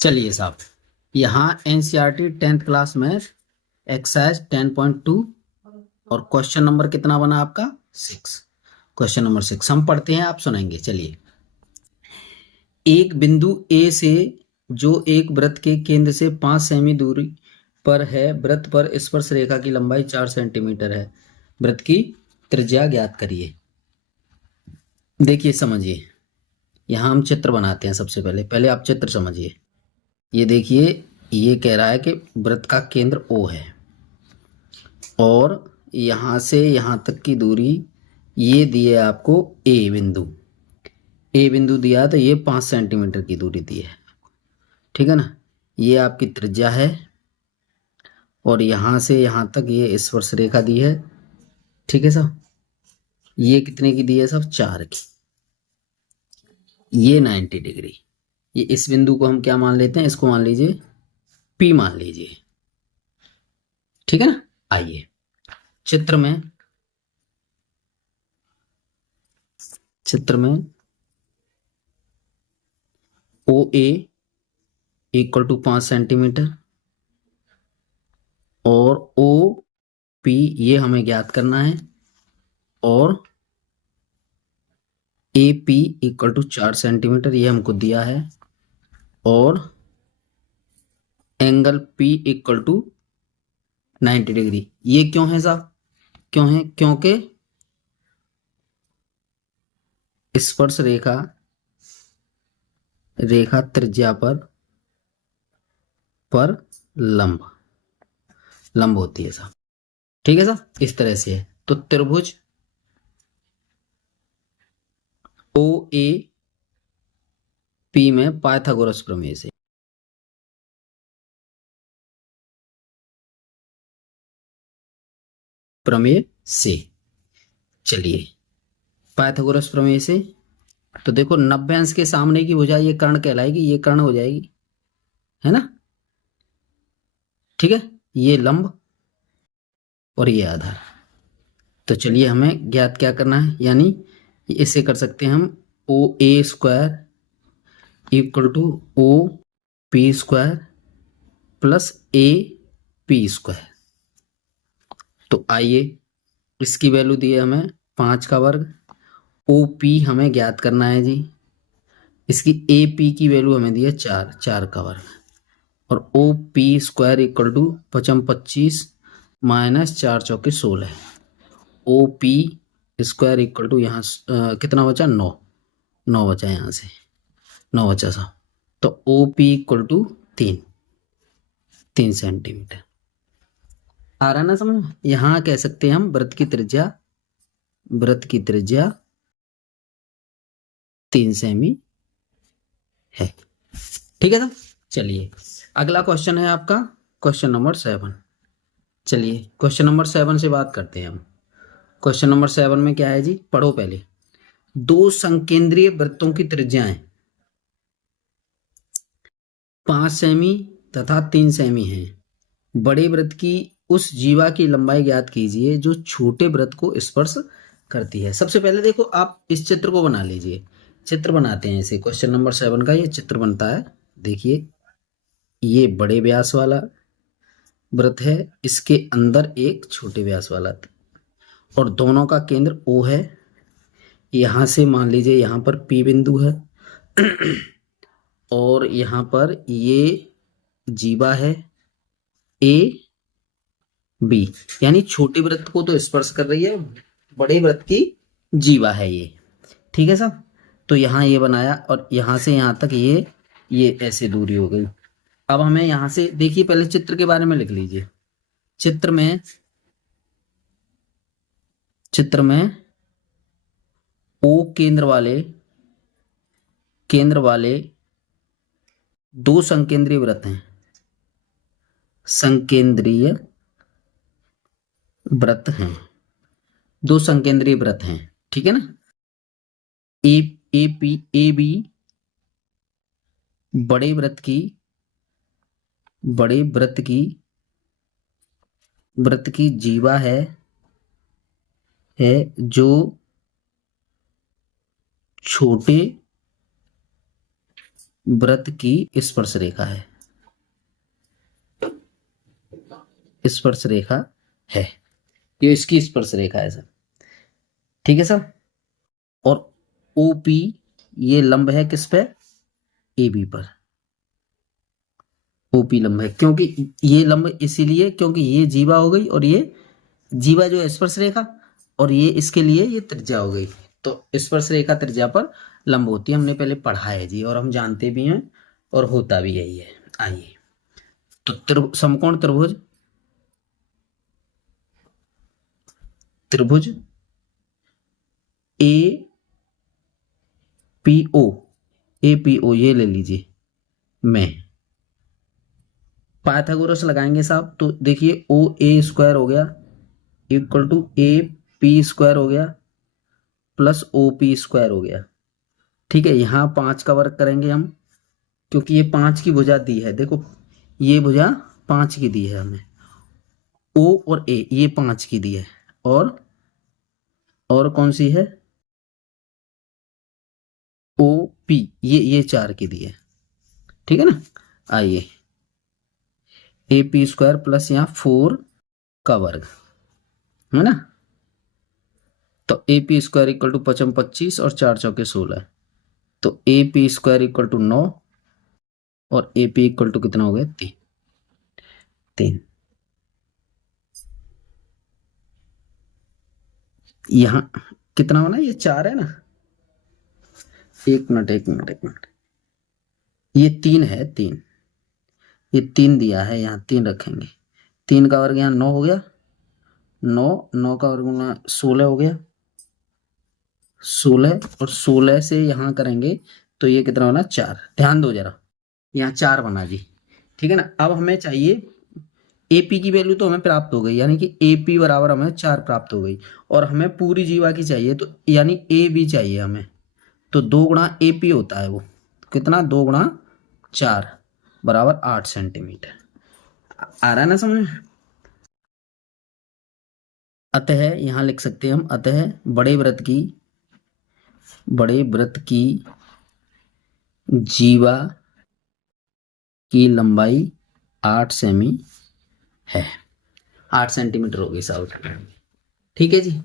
चलिए साहब, यहाँ एनसीईआरटी 10th क्लास में एक्सरसाइज 10.2 और क्वेश्चन नंबर कितना बना आपका 6। क्वेश्चन नंबर 6 हम पढ़ते हैं, आप सुनाएंगे। चलिए, एक बिंदु ए से जो एक वृत्त के केंद्र से 5 सेमी दूरी पर है, वृत्त पर स्पर्श रेखा की लंबाई 4 सेंटीमीटर है, वृत्त की त्रिज्या ज्ञात करिए। देखिए समझिए, यहाँ हम चित्र बनाते हैं। सबसे पहले आप चित्र समझिए। ये देखिए, ये कह रहा है कि वृत्त का केंद्र O है और यहाँ से यहाँ तक की दूरी ये दी है आपको ए बिंदु दिया है, तो ये 5 सेंटीमीटर की दूरी दी है, ठीक है ना। ये आपकी त्रिज्या है और यहाँ से यहाँ तक ये स्पर्श रेखा दी है, ठीक है साहब। ये कितने की दी है साहब? 4 की। ये 90 डिग्री। ये इस बिंदु को हम क्या मान लेते हैं? इसको मान लीजिए P मान लीजिए, ठीक है ना। आइए चित्र में OA इक्वल टू 5 सेंटीमीटर और OP ये हमें ज्ञात करना है और AP इक्वल टू 4 सेंटीमीटर ये हमको दिया है और angle P equal to 90 degree. ये क्यों है साहब? क्यों है? क्योंकि स्पर्श रेखा त्रिज्या पर लंब होती है साहब, ठीक है साहब। इस तरह से है। तो त्रिभुज OAP में पाइथागोरस प्रमेय से चलिए, पाइथागोरस प्रमेय से तो देखो 90 अंश के सामने की भुजा ये कर्ण कहलाएगी, ये कर्ण हो जाएगी, है ना, ठीक है। ये लंब और ये आधार। तो चलिए हमें ज्ञात क्या करना है, यानी इसे कर सकते हैं हम OA square equal to OP square plus AP square. तो आइए, इसकी वैल्यू दी है हमें 5 का वर्ग। OP हमें ज्ञात करना है जी, इसकी AP की वैल्यू हमें दी है 4 का वर्ग और OP square equal to 25 minus 4 चौके 16। OP स्क्वायर इक्वल टू यहाँ कितना बचा? 9 बचा, यहाँ से 9 बचा साहब। तो OP इक्वल टू 3 सेंटीमीटर। आ रहा ना समझ? यहाँ कह सकते हैं हम वृत्त की त्रिज्या 3 सेमी है, ठीक है साहब। चलिए अगला क्वेश्चन है आपका क्वेश्चन नंबर 7। चलिए क्वेश्चन नंबर 7 से बात करते हैं हम। क्वेश्चन नंबर 7 में क्या है जी? पढ़ो पहले। 2 संकेंद्रीय वृत्तों की त्रिज्याएं 5 सेमी तथा 3 सेमी हैं। बड़े वृत्त की उस जीवा की लंबाई ज्ञात कीजिए जो छोटे वृत्त को स्पर्श करती है। सबसे पहले देखो, आप इस चित्र को बना लीजिए। चित्र बनाते हैं इसे। क्वेश्चन नंबर 7 का ये चित्र बनता है। देखिए, ये बड़े व्यास वाला वृत्त है, इसके अंदर एक छोटे व्यास वाला और दोनों का केंद्र O है। यहां से मान लीजिए यहां पर P बिंदु है और यहां पर ये जीवा है AB, यानी छोटे वृत्त को तो स्पर्श कर रही है, बड़े वृत्त की जीवा है ये, ठीक है साहब। तो यहाँ ये बनाया और यहां से यहां तक ये ऐसे दूरी हो गई। अब हमें यहां से देखिए, पहले चित्र के बारे में लिख लीजिए। चित्र में O केंद्र वाले 2 संकेंद्रीय वृत्त हैं। दो संकेंद्रीय वृत्त हैं, ठीक है ना। AB बड़े वृत्त की जीवा है जो छोटे वृत्त की स्पर्श रेखा है, स्पर्श रेखा है, ये इसकी स्पर्श रेखा है सर। ठीक है सर। और ओपी ये लंब है किस पे, एबी पर। ओपी लंब है क्योंकि ये लंब इसीलिए क्योंकि ये जीवा हो गई और ये जीवा जो है स्पर्श रेखा, और ये इसके लिए ये त्रिज्या हो गई। तो स्पर्श रेखा त्रिज्या पर लंब होती है, हमने पहले पढ़ा है जी और हम जानते भी हैं और होता भी यही है। आइए तो समकोण त्रिभुज, त्रिभुज A P O, A P O ये ले लीजिए मैं, पाइथागोरस लगाएंगे साहब तो देखिए ओ ए स्क्वायर हो गया equal to A P square हो गया प्लस ओ पी स्क्वायर हो गया। ठीक है, यहाँ 5 का वर्ग करेंगे हम क्योंकि ये 5 की भुजा दी है, देखो ये भुजा 5 की दी है हमें, ओ और ए ये 5 की दी है, और कौन सी है, ओ पी ये 4 की दी है। ठीक है ना। आइए ए पी स्क्वायर प्लस यहाँ 4 का वर्ग है ना, तो A P square equal to 5 25 और 4 चौके 16, तो A P square equal to 9 और ए पी इक्वल टू कितना हो गया 3। यहां कितना होना, ये 4 है ना, एक मिनट, ये 3 है, 3 ये 3 दिया है, यहाँ 3 रखेंगे, 3 का वर्ग यहाँ 9 हो गया, 9 का वर्ग 16 हो गया, 16 और 16 से यहाँ करेंगे तो ये कितना होना 4। ध्यान दो जरा, यहाँ 4 बना जी। ठीक है ना। अब हमें चाहिए एपी की वैल्यू तो हमें प्राप्त हो गई, यानी कि एपी बराबर हमें 4 प्राप्त हो गई, और हमें पूरी जीवा की चाहिए तो यानी ए बी चाहिए हमें, तो 2 गुणा एपी होता है वो कितना, 2 गुणा 4 बराबर 8 सेंटीमीटर। आ रहा है ना समझ में। अतः यहां लिख सकते हैं हम, अतः बड़े वृत्त की जीवा की लंबाई 8 सेमी है, 8 सेंटीमीटर होगी साउथ। ठीक है जी।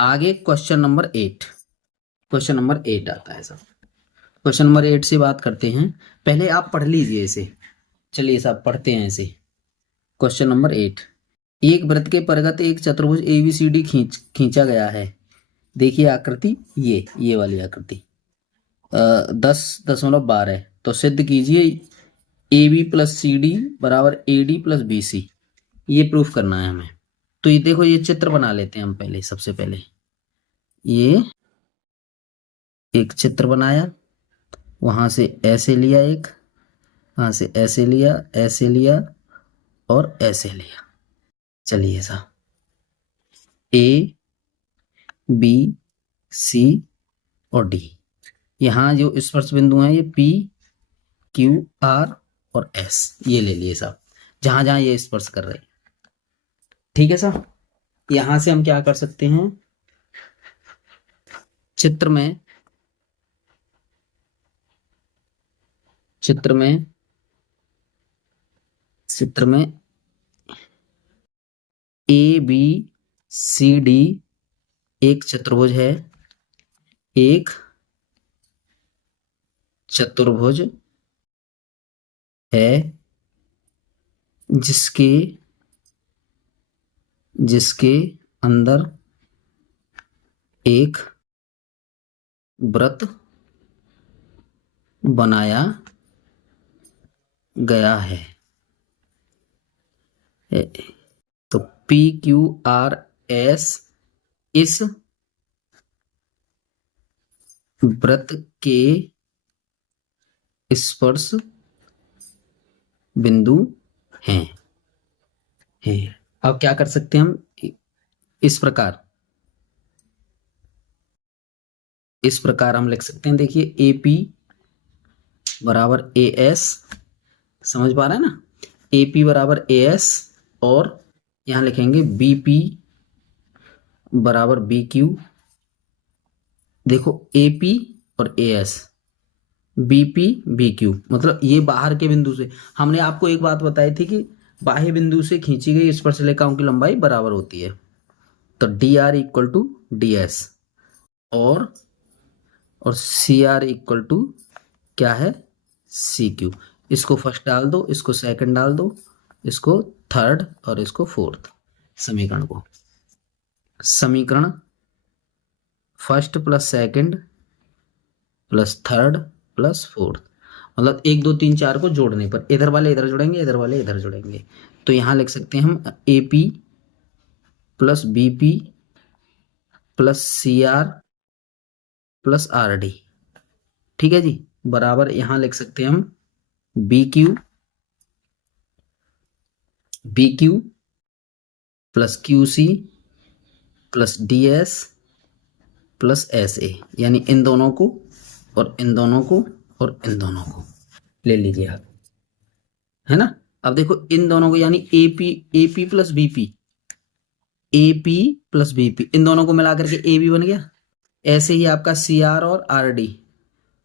आगे क्वेश्चन नंबर 8, क्वेश्चन नंबर 8 आता है साहब। क्वेश्चन नंबर 8 से बात करते हैं, पहले आप पढ़ लीजिए इसे, चलिए साहब पढ़ते हैं इसे। क्वेश्चन नंबर 8, एक वृत्त के परिगत एक चतुर्भुज एबीसीडी खींचा गया है। देखिए आकृति, ये वाली आकृति 10.12, तो सिद्ध कीजिए A B plus C D बराबर A D plus B C, ये प्रूफ करना है हमें। तो ये देखो, ये चित्र बना लेते हैं हम पहले, सबसे पहले ये एक चित्र बनाया, वहां से ऐसे लिया, एक वहां से ऐसे लिया और ऐसे लिया। चलिए साहब ए बी सी और डी, यहाँ जो स्पर्श बिंदु हैं ये पी क्यू आर और एस, ये ले लिए साहब, जहां जहां ये स्पर्श कर रहे हैं। ठीक है साहब। यहां से हम क्या कर सकते हैं, चित्र में ए बी सी डी एक चतुर्भुज है, एक चतुर्भुज है जिसके अंदर एक वृत्त बनाया गया है। तो पी क्यू आर एस इस वृत्त के स्पर्श बिंदु हैं। अब क्या कर सकते हैं हम, इस प्रकार हम लिख सकते हैं। देखिए ए पी बराबर ए एस, समझ पा रहे हैं ना, ए पी बराबर ए एस, और यहां लिखेंगे बी पी बराबर बी क्यू। देखो ए पी और A S BP B Q, मतलब ये बाहर के बिंदु से, हमने आपको एक बात बताई थी कि बाह्य बिंदु से खींची गई स्पर्शरेखाओं की लंबाई बराबर होती है। तो D R equal to D S, और सी आर इक्वल टू क्या है, सी क्यू। इसको फर्स्ट डाल दो, इसको सेकंड डाल दो, इसको थर्ड और इसको फोर्थ समीकरण को। समीकरण first plus second plus third plus fourth, मतलब 1 2 3 4 को जोड़ने पर इधर वाले इधर जुड़ेंगे, इधर वाले इधर जुड़ेंगे। तो यहां लिख सकते हैं हम A P plus B P plus C R plus R D. ठीक है जी, बराबर यहां लिख सकते हैं हम B Q plus Q C plus D S plus S A, यानी इन दोनों को और इन दोनों को और इन दोनों को ले लीजिए आप, है ना। अब देखो इन दोनों को, यानी A P plus BP, A P plus BP, इन दोनों को मिलाकर के ए बी बन गया। ऐसे ही आपका सी आर और आर डी,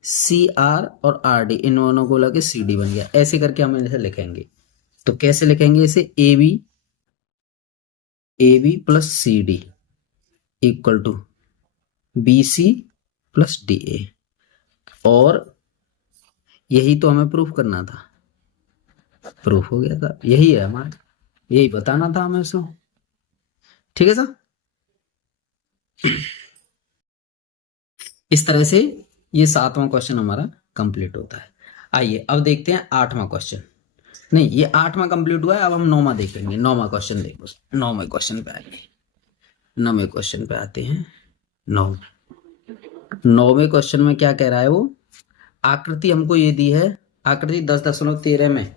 सी आर और आर डी, इन दोनों को लगे सी डी बन गया। ऐसे करके हम इसे लिखेंगे। तो कैसे लिखेंगे इसे, A B plus C D equal to B C plus D A. और यही तो हमें प्रूफ करना था, प्रूफ हो गया था, यही है हमारा, यही बताना था हमें इसको। ठीक है सर, इस तरह से ये 7वां क्वेश्चन हमारा कंप्लीट होता है। आइए अब देखते हैं 8वां क्वेश्चन। नहीं, ये 8वां कंप्लीट हुआ है, अब हम 9वां देखेंगे। 9वां क्वेश्चन देखो, 9वें क्वेश्चन पे आएंगे। 9वें क्वेश्चन पे आते हैं। 9वें क्वेश्चन में क्या कह रहा है वो, आकृति हमको ये दी है, आकृति 10.13 में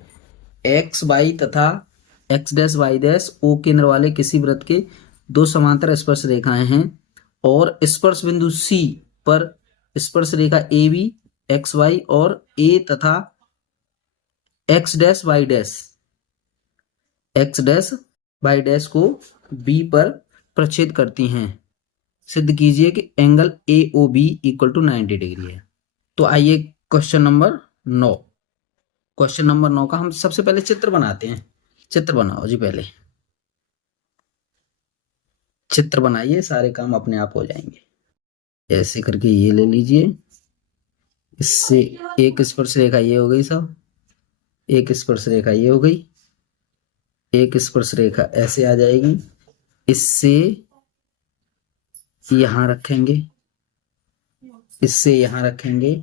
एक्स वाई तथा X dash Y dash O केंद्र वाले किसी वृत्त के 2 समांतर स्पर्श रेखाएं हैं, और स्पर्श बिंदु सी पर स्पर्श रेखा ए बी एक्स वाई और ए तथा एक्स डैश वाई डैश को बी पर प्रच्छेद करती हैं। सिद्ध कीजिए कि angle A O B equal to 90 degree है। तो आइए क्वेश्चन नंबर 9, क्वेश्चन नंबर 9 का हम सबसे पहले चित्र बनाते हैं। चित्र बनाओ जी, पहले चित्र बनाइए, सारे काम अपने आप हो जाएंगे। ऐसे करके ये ले लीजिए, इससे एक स्पर्श रेखा ये हो गई सब, एक स्पर्श रेखा ये हो गई, एक स्पर्श रेखा ऐसे आ जाएगी, इससे यहां रखेंगे, इससे यहां रखेंगे,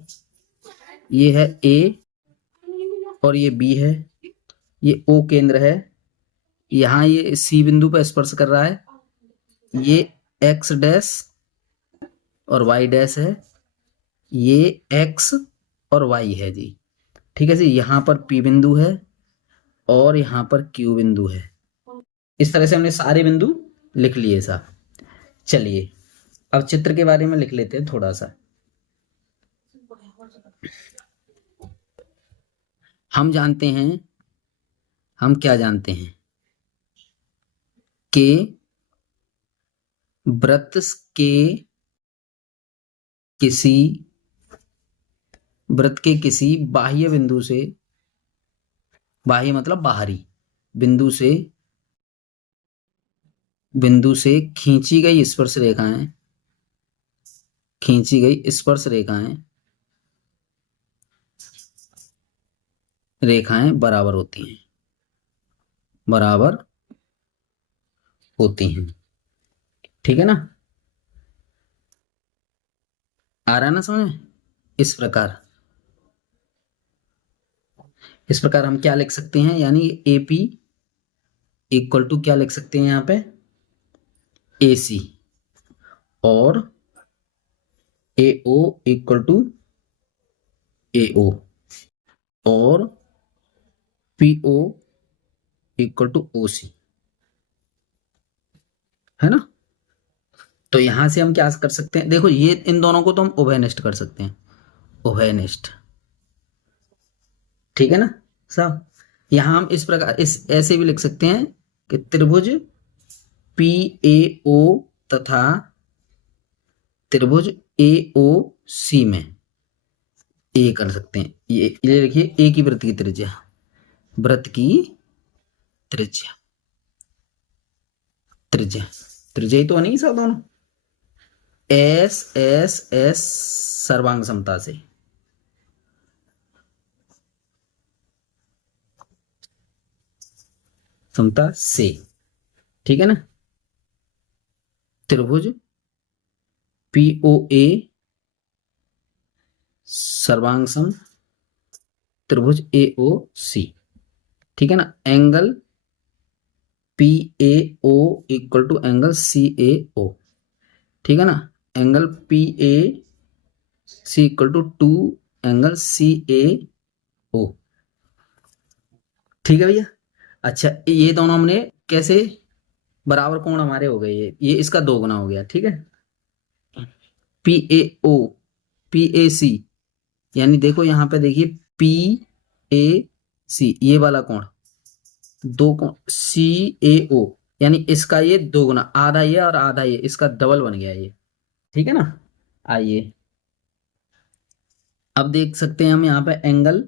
ये है ए और ये बी है, ये ओ केंद्र है, यहां ये सी बिंदु पर स्पर्श कर रहा है, ये एक्स डैश और वाई डैश है, ये एक्स और वाई है जी। ठीक है जी, यहां पर पी बिंदु है और यहां पर क्यू बिंदु है। इस तरह से हमने सारे बिंदु लिख लिए साहब। चलिए अब चित्र के बारे में लिख लेते हैं थोड़ा सा। हम जानते हैं, हम क्या जानते हैं कि वृत्त के किसी बाह्य बिंदु से, बाह्य मतलब बाहरी बिंदु से खींची गई स्पर्श रेखाएं बराबर होती हैं। ठीक है ना, आ रहा है ना समझ में। इस प्रकार हम क्या लिख सकते हैं, यानी ए पी इक्वल टू क्या लिख सकते हैं यहां पे, ए सी, और ए O equal to A O, और P O equal to O C, है ना। तो यहां से हम क्या कर सकते हैं, देखो ये इन दोनों को तो हम उभयनिष्ठ कर सकते हैं, उभयनिष्ठ। ठीक है ना साहब। यहां हम इस प्रकार ऐसे भी लिख सकते हैं कि त्रिभुज पी ए ओ तथा त्रिभुज ए ओ सी में ए कर सकते हैं। ये देखिए ए की वृत्त की त्रिज्या, वृत्त की त्रिज्या, त्रिज्या त्रिज्या ही तो नहीं सब दोनों। एस एस एस सर्वांग समता से, समता से, ठीक है ना। त्रिभुज पीओए सर्वांग सम त्रिभुज एओ सी, ठीक है ना। Angle P A O equal to angle C A O, ठीक है ना। Angle P A C equal to 2 angle C A O, ठीक है भैया। अच्छा ये दोनों हमने कैसे, बराबर कोण हमारे हो गए, ये इसका 2 गुना हो गया, ठीक है। P A O P A सी, यानी देखो यहां पे देखिए पी ए सी, ये वाला कोण, दो कोण सी ए ओ, यानी इसका ये 2 गुना, आधा ये और आधा ये, इसका डबल बन गया ये, ठीक है ना। आइए अब देख सकते हैं हम यहाँ पे angle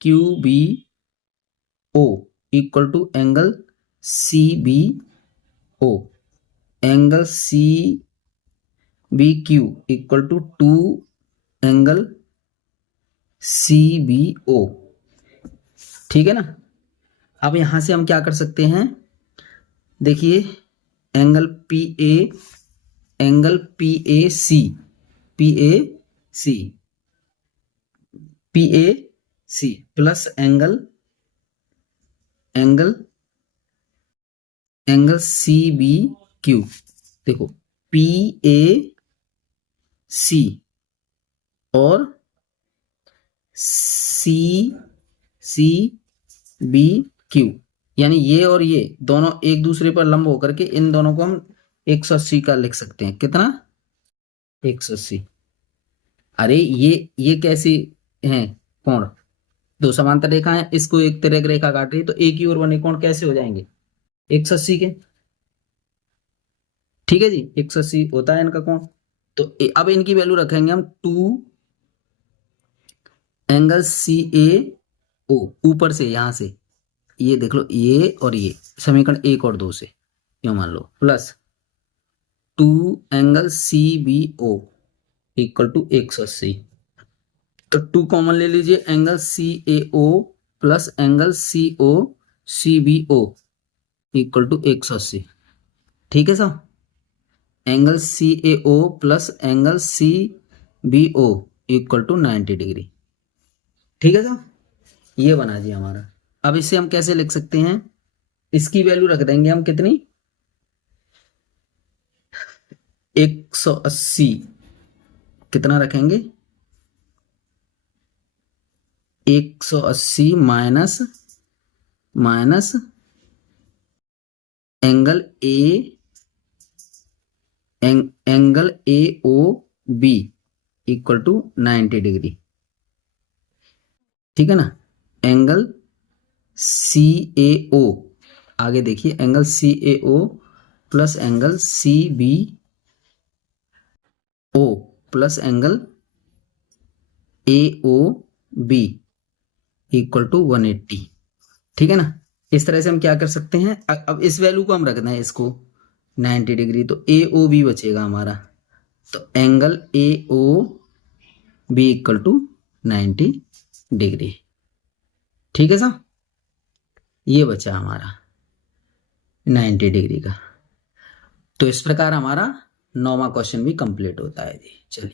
Q B O equal to angle C B O, angle C B Q equal to 2 angle C B O, ठीक है ना। अब यहां से हम क्या कर सकते हैं, देखिए angle P A C, P A C, P A C plus angle C B Q, देखो पी ए सी और सी बी क्यू, यानी ये और ये दोनों एक दूसरे पर लंब होकर के इन दोनों को हम 180 का लिख सकते हैं। कितना? 180। अरे ये कैसी है कोण, दो समांतर रेखा है, इसको एक तिर्यक रेखा काट रही है, तो एक ही ओर बने कोण कैसे हो जाएंगे 180 के, ठीक है जी। 180 होता है इनका कोण। तो अब इनकी वैल्यू रखेंगे हम 2 एंगल सी ए ओ, ऊपर से यहां से ये देख लो, ये और ये समीकरण 1 और 2 से यूं मान लो, plus 2 angle C B O equal to 180। तो 2 कॉमन ले लीजिए, angle C A O plus angle C O C B O equal to 180, ठीक है साहब। Angle C A O plus angle C B O equal to 90 degree, ठीक है साहब। ये बना जी हमारा। अब इसे हम कैसे लिख सकते हैं, इसकी वैल्यू रख देंगे हम कितनी, 180, कितना रखेंगे 180 minus angle A O B equal to 90 degree, ठीक है ना। एंगल सी ए ओ, आगे देखिए angle C A O plus angle C B O plus angle A O B equal to 180, ठीक है ना। इस तरह से हम क्या कर सकते हैं, अब इस वैल्यू को हम रखना है इसको 90 डिग्री, तो ए ओ बी बचेगा हमारा, तो angle A O B equal to 90 degree, ठीक है साहब। ये बचा हमारा 90 डिग्री का। तो इस प्रकार हमारा 9वां क्वेश्चन भी कंप्लीट होता है जी। चलिए।